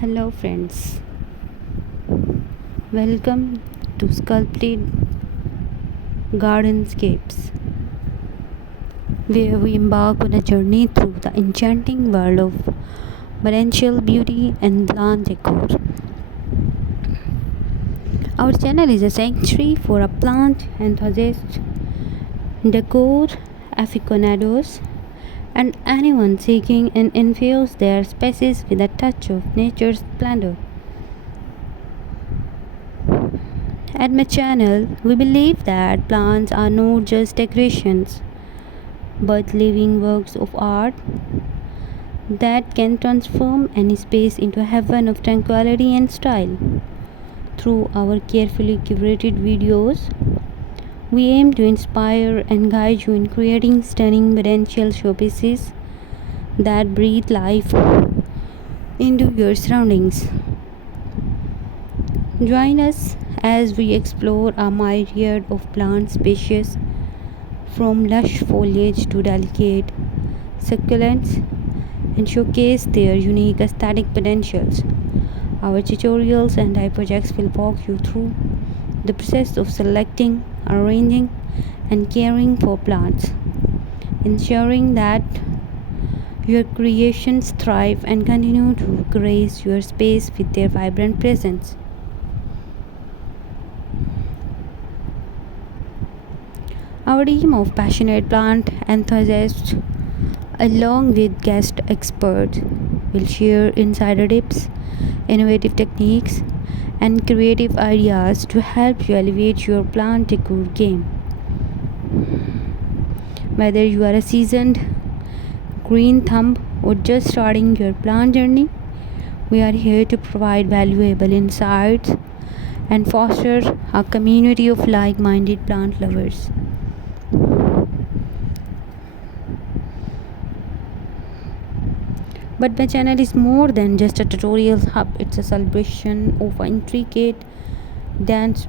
Hello, friends. Welcome to Sculpted Gardenscapes, where we embark on a journey through the enchanting world of potential beauty and plant decor. Our channel is a sanctuary for a plant enthusiast, decor aficionados, and anyone seeking and infuse their spaces with a touch of nature's splendor. At my channel, we believe that plants are not just decorations but living works of art that can transform any space into a heaven of tranquility and style. Through our carefully curated videos, we aim to inspire and guide you in creating stunning residential showpieces that breathe life into your surroundings. Join us as we explore a myriad of plant species from lush foliage to delicate succulents and showcase their unique aesthetic potentials. Our tutorials and projects will walk you through the process of selecting, arranging, and caring for plants, ensuring that your creations thrive and continue to grace your space with their vibrant presence. Our team of passionate plant enthusiasts, along with guest experts, will share insider tips, innovative techniques, and creative ideas to help you elevate your plant decor game. Whether you are a seasoned green thumb or just starting your plant journey, we are here to provide valuable insights and foster a community of like minded plant lovers. But my channel is more than just a tutorial hub, it's a celebration of intricate dance